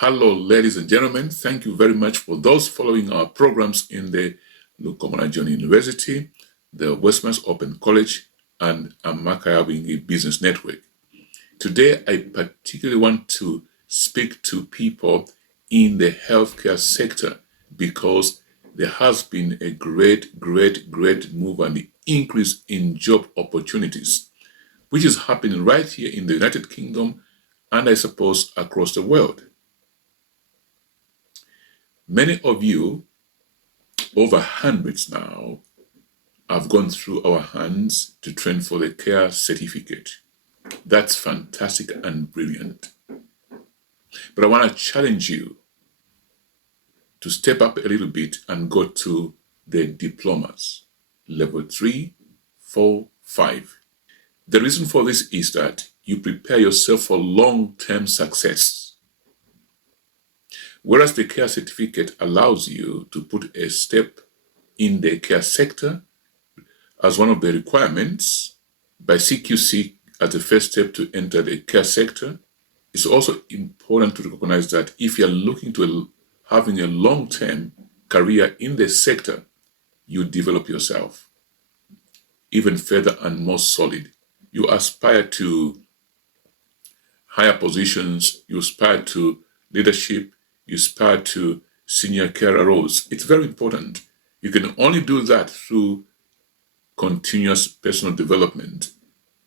Hello, ladies and gentlemen. Thank you very much for those following our programs in the Lukomona University, the Westmans Open College, and Amakayabingi Business Network. Today, I particularly want to speak to people in the healthcare sector because there has been a great move and increase in job opportunities, which is happening right here in the United Kingdom and I suppose across the world. Many of you, over hundreds now, have gone through our hands to train for the care certificate. That's fantastic and brilliant. But I want to challenge you to step up a little bit and go to the diplomas, level 3, 4, 5. The reason for this is that you prepare yourself for long-term success. Whereas the care certificate allows you to put a step in the care sector as one of the requirements by CQC as the first step to enter the care sector. It's also important to recognize that if you're looking to having a long-term career in the sector, you develop yourself even further and more solid. You aspire to higher positions, you aspire to leadership, you aspire to senior carer roles. It's very important. You can only do that through continuous personal development,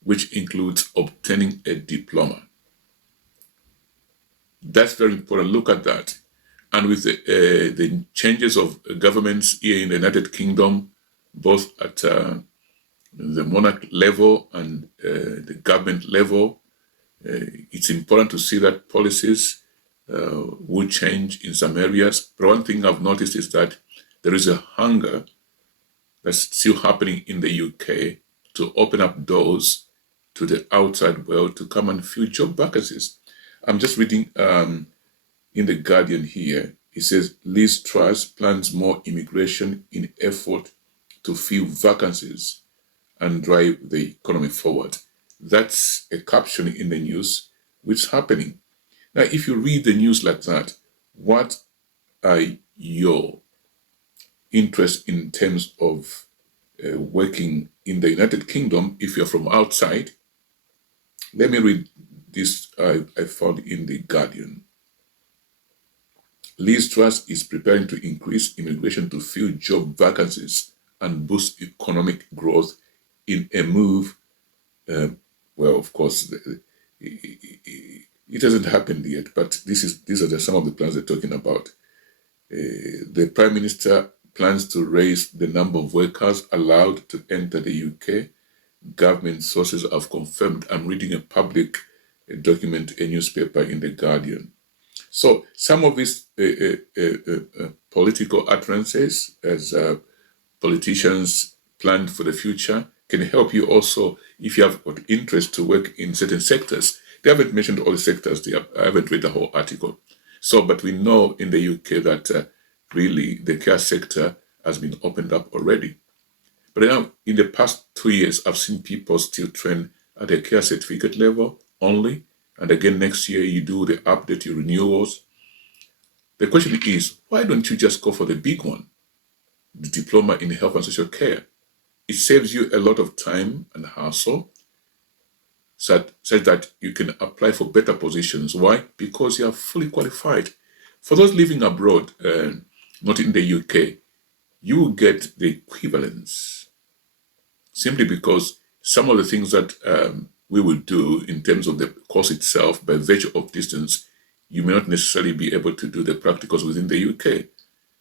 which includes obtaining a diploma. That's very important. Look at that. And with the changes of governments here in the United Kingdom, both at the monarch level and the government level, it's important to see that policies will change in some areas. But one thing I've noticed is that there is a hunger that's still happening in the UK to open up doors to the outside world to come and fill job vacancies. I'm just reading in The Guardian here. It says, Liz Truss plans more immigration in effort to fill vacancies and drive the economy forward. That's a caption in the news which is happening. Now, if you read the news like that, what are your interests in terms of working in the United Kingdom if you're from outside? Let me read this I found in The Guardian. Liz Truss is preparing to increase immigration to fill job vacancies and boost economic growth in a move. Well, of course, it hasn't happened yet, but these are some of the plans they're talking about. The Prime Minister plans to raise the number of workers allowed to enter the UK. Government sources have confirmed. I'm reading a public document, a newspaper in The Guardian. So some of these political utterances as politicians plan for the future can help you also if you have got interest to work in certain sectors. They haven't mentioned all the sectors. I haven't read the whole article. So, but we know in the UK that really the care sector has been opened up already. But now, in the past 2 years, I've seen people still train at the care certificate level only. And again, next year, you do the update, your renewals. The question is, why don't you just go for the big one, the diploma in health and social care? It saves you a lot of time and hassle, such that you can apply for better positions. Why? Because you are fully qualified. For those living abroad, not in the UK, you will get the equivalence simply because some of the things that we will do in terms of the course itself, by virtue of distance, you may not necessarily be able to do the practicals within the UK.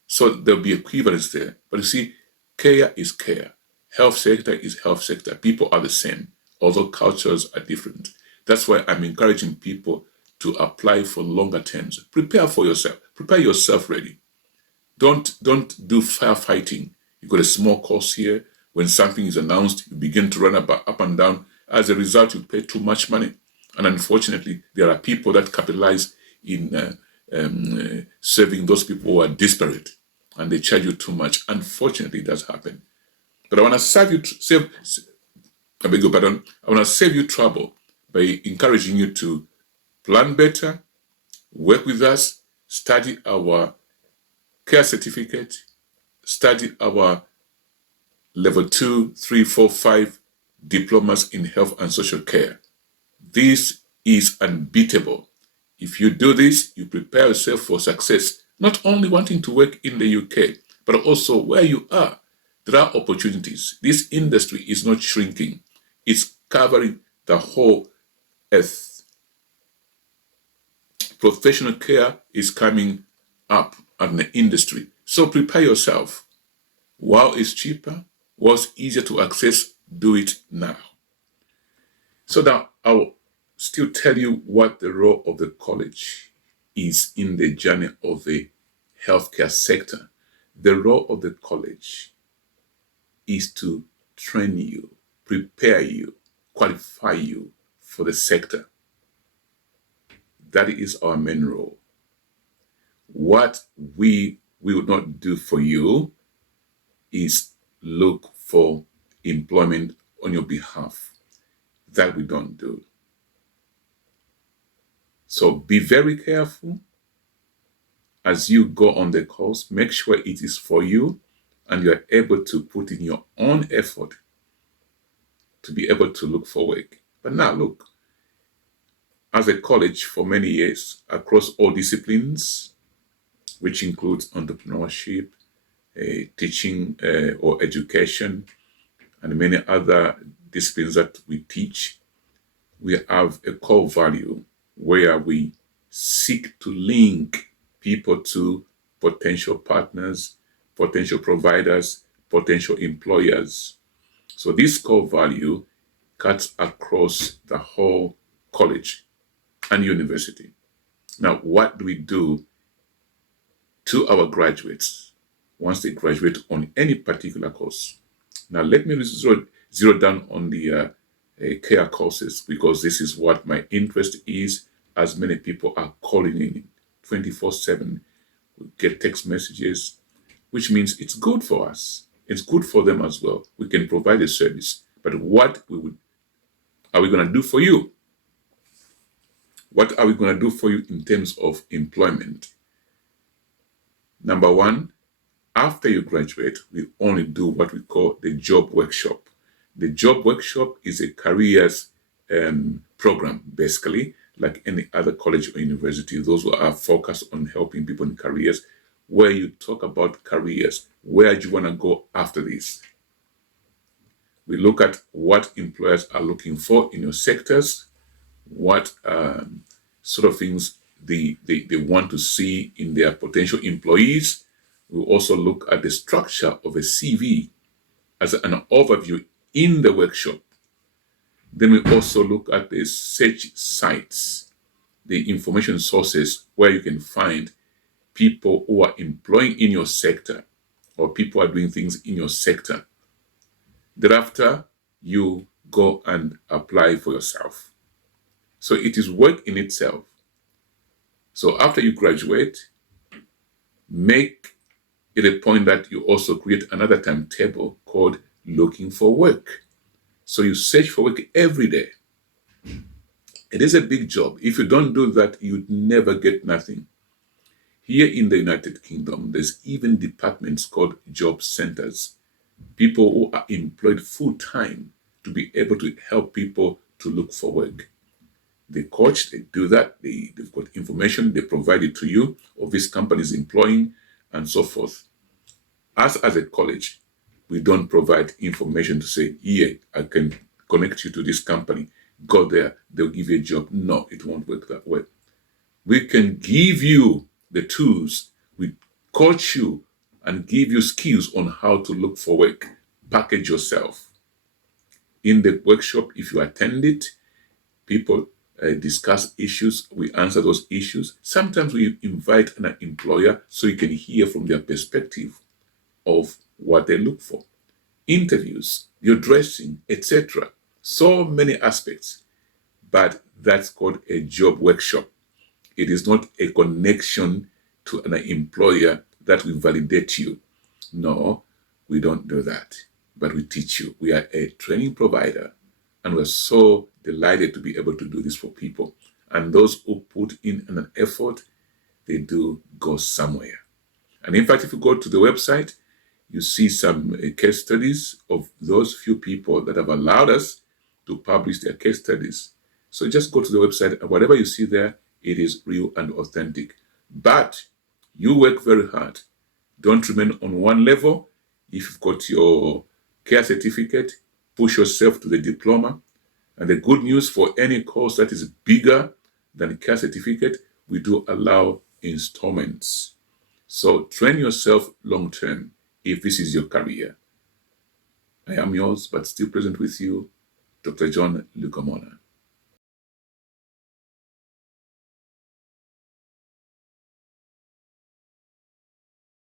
So there'll be equivalence there. But you see, care is care. Health sector is health sector. People are the same, although cultures are different. That's why I'm encouraging people to apply for longer terms. Prepare for yourself. Prepare yourself ready. Don't do firefighting. You got a small course here. When something is announced, you begin to run up and down. As a result, you pay too much money. And unfortunately, there are people that capitalize in serving those people who are desperate, and they charge you too much. Unfortunately, it does happen. But I want to save you trouble by encouraging you to plan better, work with us, study our care certificate, study our level 2, 3, 4, 5 diplomas in health and social care. This is unbeatable. If you do this, you prepare yourself for success, not only wanting to work in the UK, but also where you are. There are opportunities. This industry is not shrinking. It's covering the whole earth. Professional care is coming up in the industry. So prepare yourself. While it's cheaper, while it's easier to access, do it now. So now I'll still tell you what the role of the college is in the journey of the healthcare sector. The role of the college is to train you, prepare you, qualify you for the sector. That is our main role. What we will not do for you is look for employment on your behalf. That we don't do. So be very careful as you go on the course. Make sure it is for you and you are able to put in your own effort to be able to look for work. But now look, as a college for many years across all disciplines, which includes entrepreneurship, teaching or education, and many other disciplines that we teach, we have a core value where we seek to link people to potential partners, potential providers, potential employers. So this core value cuts across the whole college and university. Now, what do we do to our graduates once they graduate on any particular course? Now, let me zero down on the care courses, because this is what my interest is, as many people are calling in 24/7. We get text messages, which means it's good for us. It's good for them as well. We can provide a service. But what are we going to do for you? What are we going to do for you in terms of employment? Number one, after you graduate, we only do what we call the job workshop. The job workshop is a careers program, basically, like any other college or university. Those who are focused on helping people in careers, where you talk about careers. Where do you want to go after this? We look at what employers are looking for in your sectors, what sort of things they want to see in their potential employees. We also look at the structure of a CV as an overview in the workshop. Then we also look at the search sites, the information sources where you can find people who are employing in your sector or people are doing things in your sector. Thereafter, you go and apply for yourself. So it is work in itself. So after you graduate, make it a point that you also create another timetable called looking for work. So you search for work every day. It is a big job. If you don't do that, you'd never get nothing. Here in the United Kingdom, there's even departments called job centers. People who are employed full-time to be able to help people to look for work. They coach, they do that, they've got information, they provide it to you, of this company is employing, and so forth. As a college, we don't provide information to say, yeah, I can connect you to this company. Go there, they'll give you a job. No, it won't work that way. We can give you the tools. We coach you and give you skills on how to look for work. Package yourself. In the workshop, if you attend it, people discuss issues. We answer those issues. Sometimes we invite an employer so you can hear from their perspective of what they look for. Interviews, your dressing, etc. So many aspects. But that's called a job workshop. It is not a connection to an employer that will validate you. No, we don't do that. But we teach you. We are a training provider. And we're so delighted to be able to do this for people. And those who put in an effort, they do go somewhere. And in fact, if you go to the website, you see some case studies of those few people that have allowed us to publish their case studies. So just go to the website, and whatever you see there, it is real and authentic. But you work very hard. Don't remain on one level. If you've got your care certificate, push yourself to the diploma. And the good news for any course that is bigger than a care certificate, we do allow installments. So train yourself long term if this is your career. I am yours, but still present with you, Dr. John Lukomona.